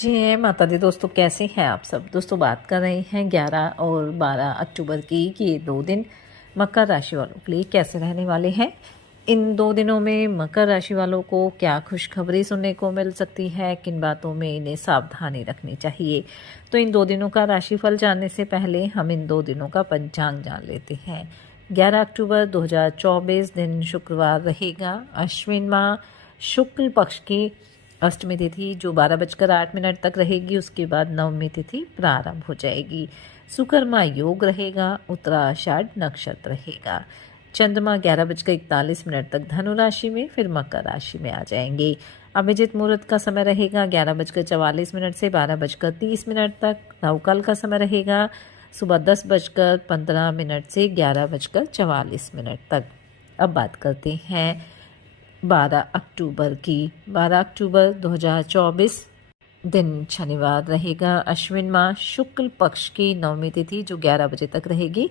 जी माता दी दोस्तों, कैसे हैं आप सब। दोस्तों बात कर रहे हैं 11 और 12 अक्टूबर की कि ये 2 दिन मकर राशि वालों के लिए कैसे रहने वाले हैं। इन 2 दिनों में मकर राशि वालों को क्या खुशखबरी सुनने को मिल सकती है, किन बातों में इन्हें सावधानी रखनी चाहिए। तो इन 2 दिनों का राशिफल जानने से पहले हम इन 2 दिनों का पंचांग जान लेते हैं। 11 अक्टूबर 2024 दिन शुक्रवार रहेगा। अश्विन माह शुक्ल पक्ष की अष्टमी तिथि जो 12:08 तक रहेगी। उसके बाद नवमी तिथि प्रारंभ हो जाएगी। सुकर्मा योग रहेगा। उत्तराषाढ़ नक्षत्र रहेगा। चंद्रमा 11:41 तक धनु राशि में, फिर मकर राशि में आ जाएंगे। अभिजित मुहूर्त का समय रहेगा 11:44 से 12:30 तक। राहुकाल का समय रहेगा सुबह 10:15 से 11:44 तक। अब बात करते हैं 12 अक्टूबर की। 12 अक्टूबर 2024 दिन शनिवार रहेगा। अश्विन माह शुक्ल पक्ष की नवमी तिथि जो 11 बजे तक रहेगी।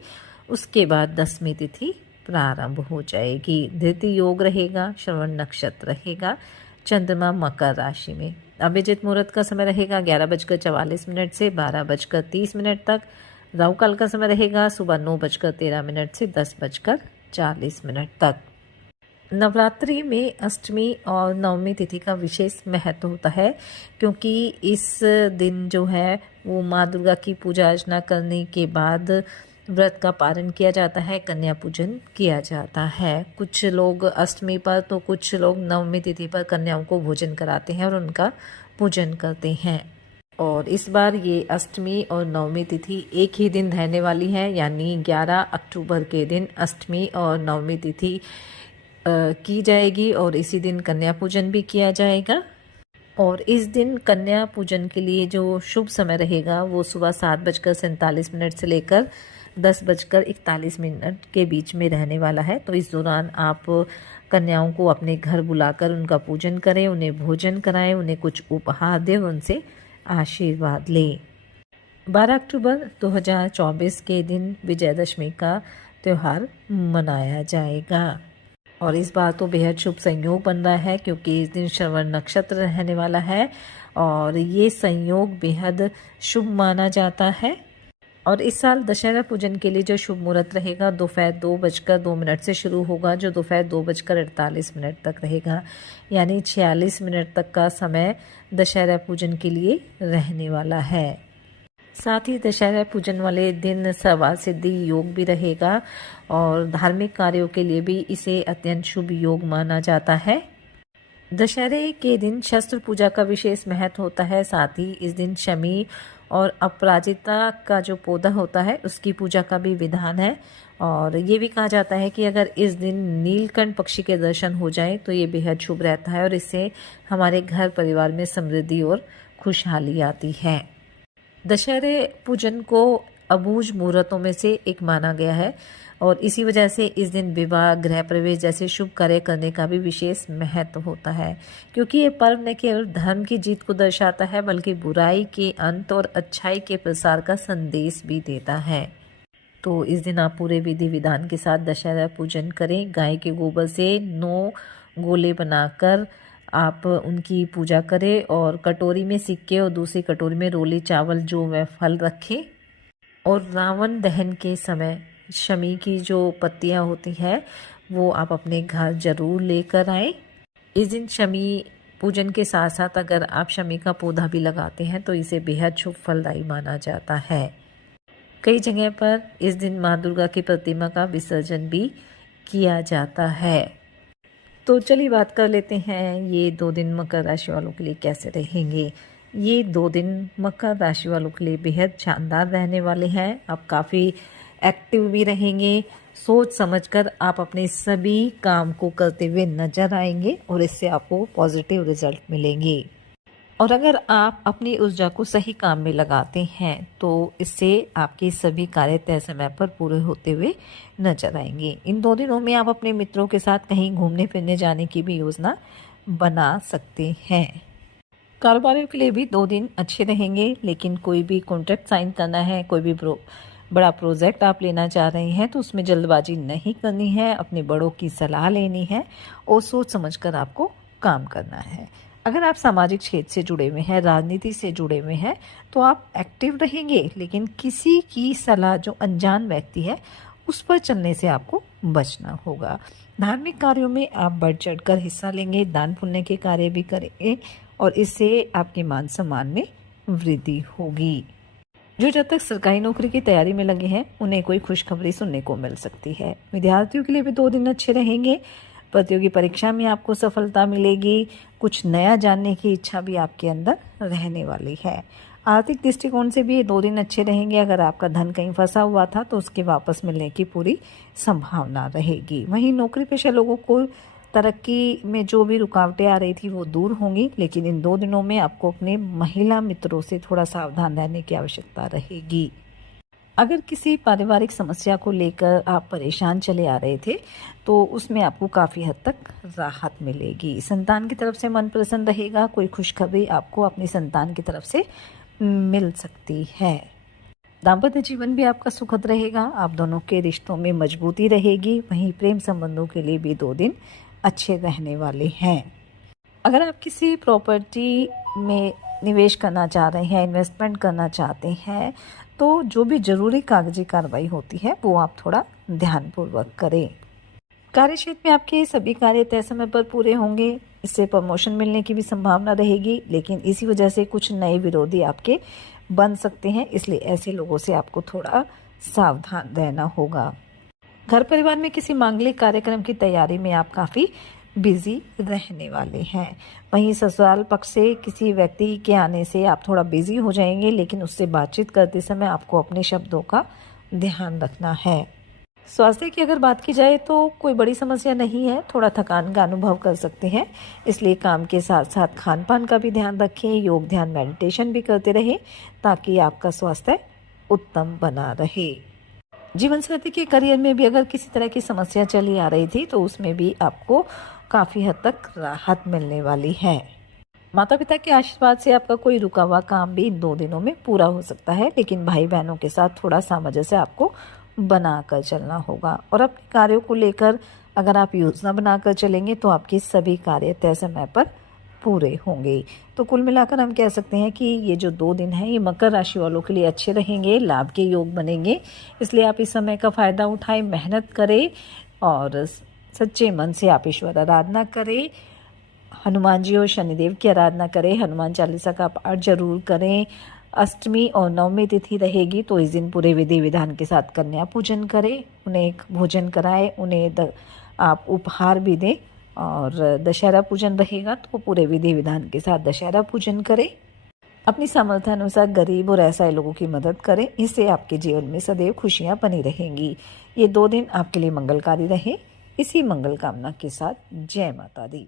उसके बाद 10वीं तिथि प्रारंभ हो जाएगी। धृति योग रहेगा। श्रवण नक्षत्र रहेगा। चंद्रमा मकर राशि में। अभिजित मुहूर्त का समय रहेगा 11:44 से 12:30 तक। राहुकाल का समय रहेगा सुबह 9:13 से 10:40 तक। नवरात्रि में अष्टमी और नवमी तिथि का विशेष महत्व होता है, क्योंकि इस दिन जो है वो माँ दुर्गा की पूजा अर्चना करने के बाद व्रत का पारण किया जाता है, कन्या पूजन किया जाता है। कुछ लोग अष्टमी पर तो कुछ लोग नवमी तिथि पर कन्याओं को भोजन कराते हैं और उनका पूजन करते हैं। और इस बार ये अष्टमी और नवमी तिथि एक ही दिन रहने वाली है, यानी 11 अक्टूबर के दिन अष्टमी और नवमी तिथि की जाएगी और इसी दिन कन्या पूजन भी किया जाएगा। और इस दिन कन्या पूजन के लिए जो शुभ समय रहेगा वो सुबह 7:47 से लेकर 10:41 के बीच में रहने वाला है। तो इस दौरान आप कन्याओं को अपने घर बुलाकर उनका पूजन करें, उन्हें भोजन कराएं, उन्हें कुछ उपहार दें, उनसे आशीर्वाद लें। 12 अक्टूबर 2024 के दिन विजयदशमी का त्यौहार मनाया जाएगा। और इस बार तो बेहद शुभ संयोग बन रहा है, क्योंकि इस दिन श्रवण नक्षत्र रहने वाला है और ये संयोग बेहद शुभ माना जाता है। और इस साल दशहरा पूजन के लिए जो शुभ मुहूर्त रहेगा दोपहर 2:02 से शुरू होगा, जो दोपहर 2:48 तक रहेगा, यानी 46 मिनट तक का समय दशहरा पूजन के लिए रहने वाला है। साथ ही दशहरा पूजन वाले दिन सर्वा सिद्धि योग भी रहेगा और धार्मिक कार्यों के लिए भी इसे अत्यंत शुभ योग माना जाता है। दशहरे के दिन शस्त्र पूजा का विशेष महत्व होता है। साथ ही इस दिन शमी और अपराजिता का जो पौधा होता है उसकी पूजा का भी विधान है। और ये भी कहा जाता है कि अगर इस दिन नीलकंठ पक्षी के दर्शन हो जाए तो ये बेहद शुभ रहता है और इससे हमारे घर परिवार में समृद्धि और खुशहाली आती है। दशहरे पूजन को अबूझ मुहूर्तों में से एक माना गया है और इसी वजह से इस दिन विवाह, गृह प्रवेश जैसे शुभ कार्य करने का भी विशेष महत्व होता है, क्योंकि ये पर्व न केवल धर्म की जीत को दर्शाता है बल्कि बुराई के अंत और अच्छाई के प्रसार का संदेश भी देता है। तो इस दिन आप पूरे विधि विधान के साथ दशहरा पूजन करें। गाय के गोबर से 9 गोले बनाकर आप उनकी पूजा करें और कटोरी में सिक्के और दूसरी कटोरी में रोले चावल जो वह फल रखें। और रावण दहन के समय शमी की जो पत्तियां होती हैं वो आप अपने घर जरूर लेकर आएं। इस दिन शमी पूजन के साथ साथ अगर आप शमी का पौधा भी लगाते हैं तो इसे बेहद शुभ फलदायी माना जाता है। कई जगह पर इस दिन माँ दुर्गा की प्रतिमा का विसर्जन भी किया जाता है। तो चलिए बात कर लेते हैं ये 2 दिन मकर राशि वालों के लिए कैसे रहेंगे। ये 2 दिन मकर राशि वालों के लिए बेहद शानदार रहने वाले हैं। आप काफ़ी एक्टिव भी रहेंगे। सोच समझकर आप अपने सभी काम को करते हुए नजर आएंगे और इससे आपको पॉजिटिव रिजल्ट मिलेंगे। और अगर आप अपनी ऊर्जा को सही काम में लगाते हैं तो इससे आपके सभी कार्य तय समय पर पूरे होते हुए नजर आएंगे। इन 2 दिनों में आप अपने मित्रों के साथ कहीं घूमने फिरने जाने की भी योजना बना सकते हैं। कारोबारियों के लिए भी 2 दिन अच्छे रहेंगे, लेकिन कोई भी कॉन्ट्रैक्ट साइन करना है, कोई भी बड़ा प्रोजेक्ट आप लेना चाह रहे हैं तो उसमें जल्दबाजी नहीं करनी है, अपने बड़ों की सलाह लेनी है और सोच समझकर आपको काम करना है। अगर आप सामाजिक क्षेत्र से जुड़े हुए हैं, राजनीति से जुड़े हुए हैं, तो आप एक्टिव रहेंगे, लेकिन किसी की सलाह जो अनजान व्यक्ति है उस पर चलने से आपको बचना होगा। धार्मिक कार्यों में आप बढ़ चढ़कर हिस्सा लेंगे, दान पुण्य के कार्य भी करेंगे और इससे आपके मान सम्मान में वृद्धि होगी। जो जब तक सरकारी नौकरी की तैयारी में लगे हैं उन्हें कोई खुशखबरी सुनने को मिल सकती है। विद्यार्थियों के लिए भी 2 दिन अच्छे रहेंगे। प्रतियोगी परीक्षा में आपको सफलता मिलेगी। कुछ नया जानने की इच्छा भी आपके अंदर रहने वाली है। आर्थिक दृष्टिकोण से भी ये 2 दिन अच्छे रहेंगे। अगर आपका धन कहीं फंसा हुआ था तो उसके वापस मिलने की पूरी संभावना रहेगी। वहीं नौकरी पेशा लोगों को तरक्की में जो भी रुकावटें आ रही थी वो दूर होंगी, लेकिन इन 2 दिनों में आपको अपने महिला मित्रों से थोड़ा सावधान रहने की आवश्यकता रहेगी। अगर किसी पारिवारिक समस्या को लेकर आप परेशान चले आ रहे थे तो उसमें आपको काफ़ी हद तक राहत मिलेगी। संतान की तरफ से मन प्रसन्न रहेगा। कोई खुशखबरी आपको अपनी संतान की तरफ से मिल सकती है। दाम्पत्य जीवन भी आपका सुखद रहेगा। आप दोनों के रिश्तों में मजबूती रहेगी। वहीं प्रेम संबंधों के लिए भी 2 दिन अच्छे रहने वाले हैं। अगर आप किसी प्रॉपर्टी में निवेश करना चाह रहे हैं, इन्वेस्टमेंट करना चाहते हैं, तो जो भी ज़रूरी कागजी कार्रवाई होती है वो आप थोड़ा ध्यानपूर्वक करें। कार्यक्षेत्र में आपके सभी कार्य तय समय पर पूरे होंगे। इससे प्रमोशन मिलने की भी संभावना रहेगी, लेकिन इसी वजह से कुछ नए विरोधी आपके बन सकते हैं, इसलिए ऐसे लोगों से आपको थोड़ा सावधान रहना होगा। घर परिवार में किसी मांगलिक कार्यक्रम की तैयारी में आप काफ़ी बिजी रहने वाले हैं। वहीं ससुराल पक्ष से किसी व्यक्ति के आने से आप थोड़ा बिजी हो जाएंगे, लेकिन उससे बातचीत करते समय आपको अपने शब्दों का ध्यान रखना है। स्वास्थ्य की अगर बात की जाए तो कोई बड़ी समस्या नहीं है। थोड़ा थकान का अनुभव कर सकते हैं, इसलिए काम के साथ साथ खान पान का भी ध्यान रखें। योग, ध्यान, मेडिटेशन भी करते रहें ताकि आपका स्वास्थ्य उत्तम बना रहे। जीवन साथी के करियर में भी अगर किसी तरह की समस्या चली आ रही थी तो उसमें भी आपको काफ़ी हद तक राहत मिलने वाली है। माता पिता के आशीर्वाद से आपका कोई रुका हुआ काम भी इन 2 दिनों में पूरा हो सकता है, लेकिन भाई बहनों के साथ थोड़ा सामंजस्य आपको बनाकर चलना होगा। और अपने कार्यों को लेकर अगर आप योजना बनाकर चलेंगे तो आपके सभी कार्य तय समय पर पूरे होंगे। तो कुल मिलाकर हम कह सकते हैं कि ये जो 2 दिन हैं ये मकर राशि वालों के लिए अच्छे रहेंगे, लाभ के योग बनेंगे। इसलिए आप इस समय का फ़ायदा उठाएं, मेहनत करें और सच्चे मन से आप ईश्वर आराधना करें। हनुमान जी और शनिदेव की आराधना करें। हनुमान चालीसा का पाठ जरूर करें। अष्टमी और नवमी तिथि रहेगी तो इस दिन पूरे विधि विधान के साथ कन्या पूजन करें, उन्हें एक भोजन कराएं, उन्हें आप उपहार भी दें। और दशहरा पूजन रहेगा तो पूरे विधि विधान के साथ दशहरा पूजन करें। अपनी सामर्थ्य अनुसार गरीब और असहाय लोगों की मदद करें। इससे आपके जीवन में सदैव खुशियां बनी रहेंगी। ये 2 दिन आपके लिए मंगलकारी रहे। इसी मंगल कामना के साथ जय माता दी।